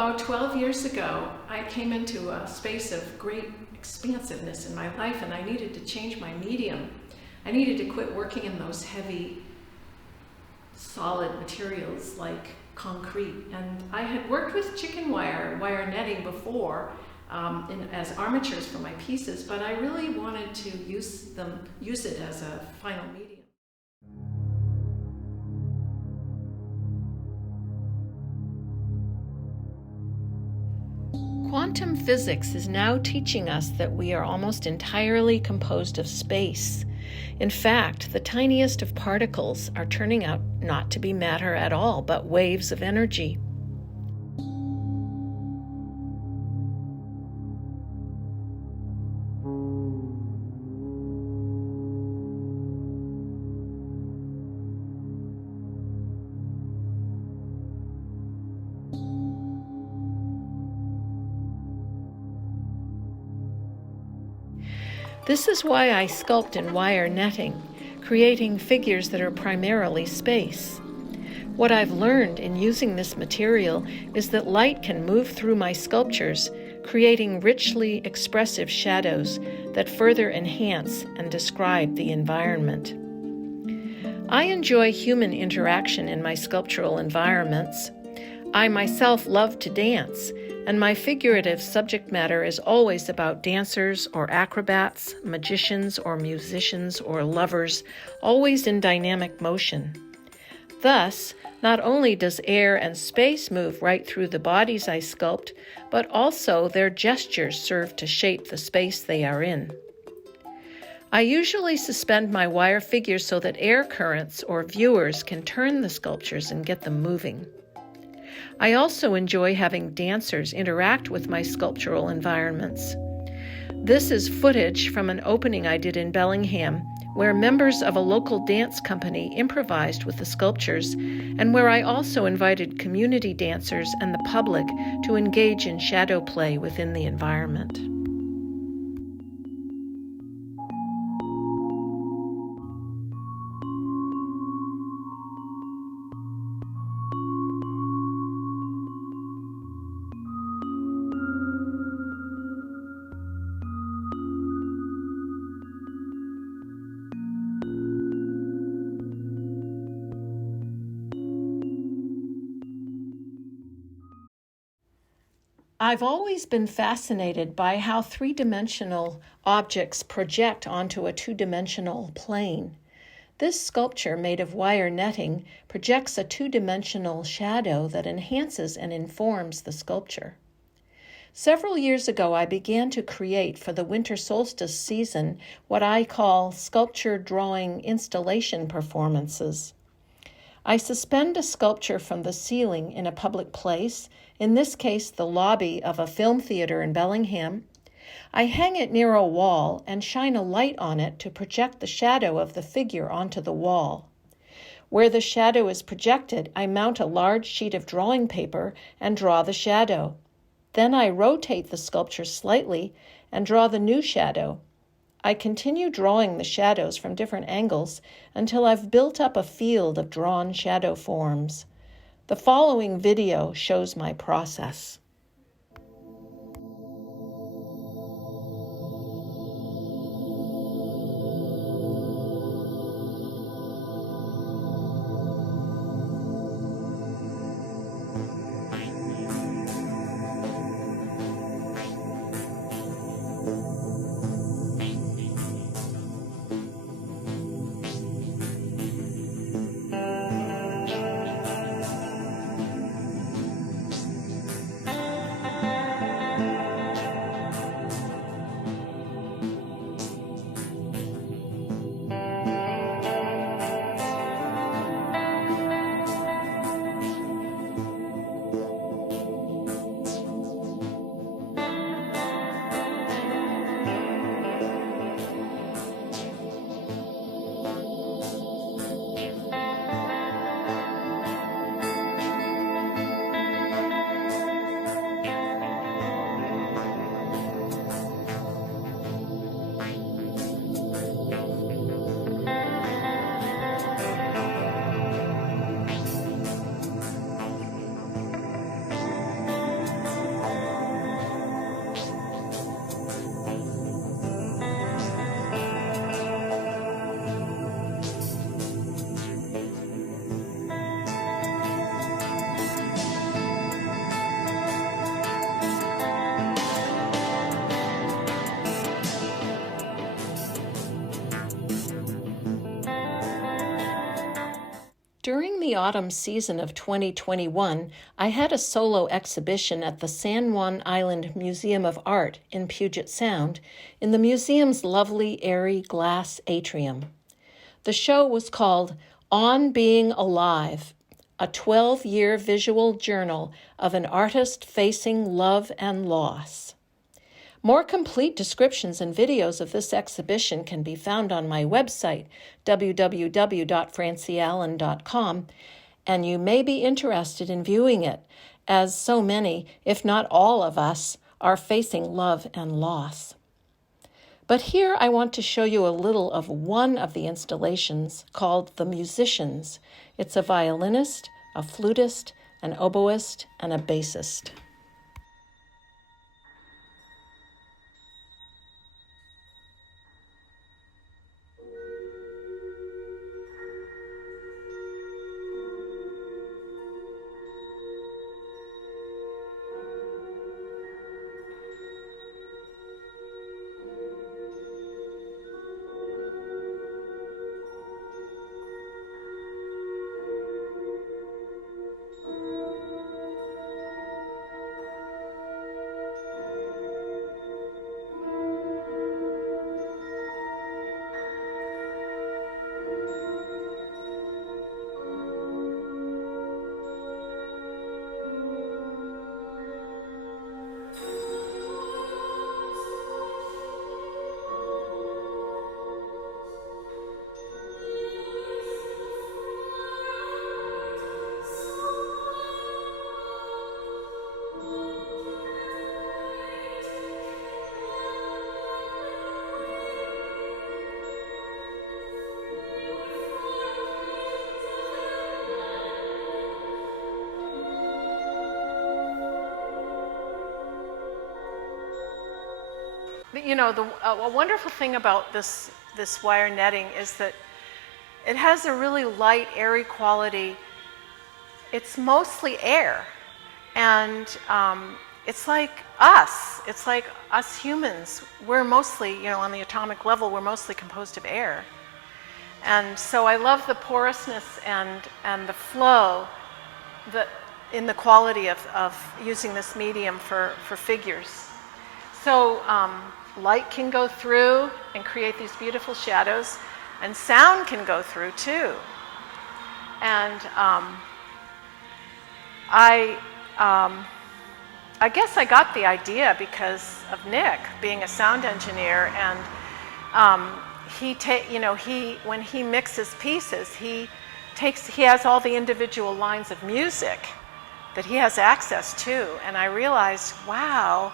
About 12 years ago, I came into a space of great expansiveness in my life, and I needed to change my medium. I needed to quit working in those heavy, solid materials like concrete. And I had worked with chicken wire, wire netting before as armatures for my pieces, but I really wanted to use it as a final medium. Quantum physics is now teaching us that we are almost entirely composed of space. In fact, the tiniest of particles are turning out not to be matter at all, but waves of energy. This is why I sculpt in wire netting, creating figures that are primarily space. What I've learned in using this material is that light can move through my sculptures, creating richly expressive shadows that further enhance and describe the environment. I enjoy human interaction in my sculptural environments. I myself love to dance, and my figurative subject matter is always about dancers or acrobats, magicians or musicians or lovers, always in dynamic motion. Thus, not only does air and space move right through the bodies I sculpt, but also their gestures serve to shape the space they are in. I usually suspend my wire figures so that air currents or viewers can turn the sculptures and get them moving. I also enjoy having dancers interact with my sculptural environments. This is footage from an opening I did in Bellingham, where members of a local dance company improvised with the sculptures, and where I also invited community dancers and the public to engage in shadow play within the environment. I've always been fascinated by how three-dimensional objects project onto a two-dimensional plane. This sculpture, made of wire netting, projects a two-dimensional shadow that enhances and informs the sculpture. Several years ago, I began to create for the winter solstice season what I call sculpture drawing installation performances. I suspend a sculpture from the ceiling in a public place, in this case the lobby of a film theater in Bellingham. I hang it near a wall and shine a light on it to project the shadow of the figure onto the wall. Where the shadow is projected, I mount a large sheet of drawing paper and draw the shadow. Then I rotate the sculpture slightly and draw the new shadow. I continue drawing the shadows from different angles until I've built up a field of drawn shadow forms. The following video shows my process. During the autumn season of 2021, I had a solo exhibition at the San Juan Island Museum of Art in Puget Sound in the museum's lovely airy glass atrium. The show was called On Being Alive, a 12-year visual journal of an artist facing love and loss. More complete descriptions and videos of this exhibition can be found on my website, www.francieallen.com, and you may be interested in viewing it, as so many, if not all of us, are facing love and loss. But here I want to show you a little of one of the installations called The Musicians. It's a violinist, a flutist, an oboist, and a bassist. You know, a wonderful thing about this wire netting is that it has a really light, airy quality. It's mostly air, and it's like us. It's like us humans. We're mostly, you know, on the atomic level, we're mostly composed of air. And so I love the porousness and the flow in the quality of using this medium for figures. So light can go through and create these beautiful shadows, and sound can go through too. And I guess I got the idea because of Nick being a sound engineer, and when he mixes pieces, he has all the individual lines of music that he has access to, and I realized, wow,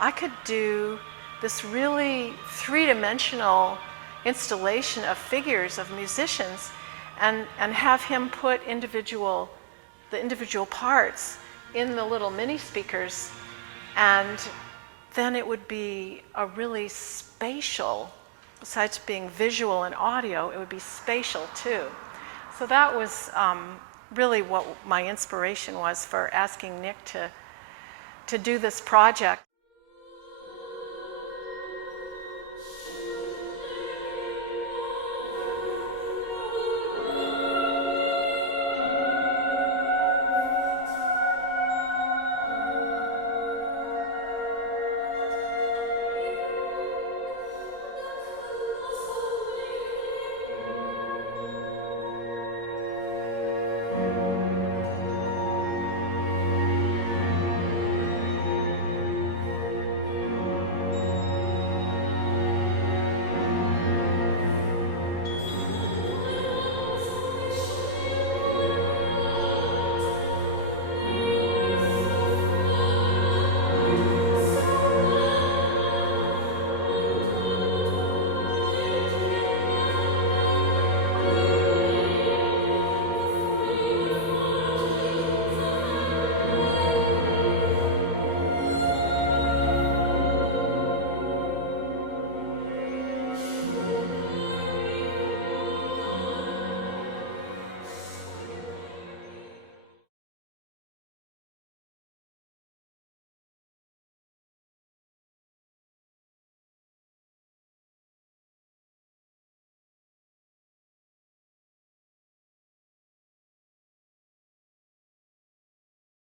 I could do this really three-dimensional installation of figures of musicians and have him put the individual parts in the little mini speakers, and then it would be a really spatial, besides being visual and audio, it would be spatial too. So that was really what my inspiration was for asking Nick to do this project.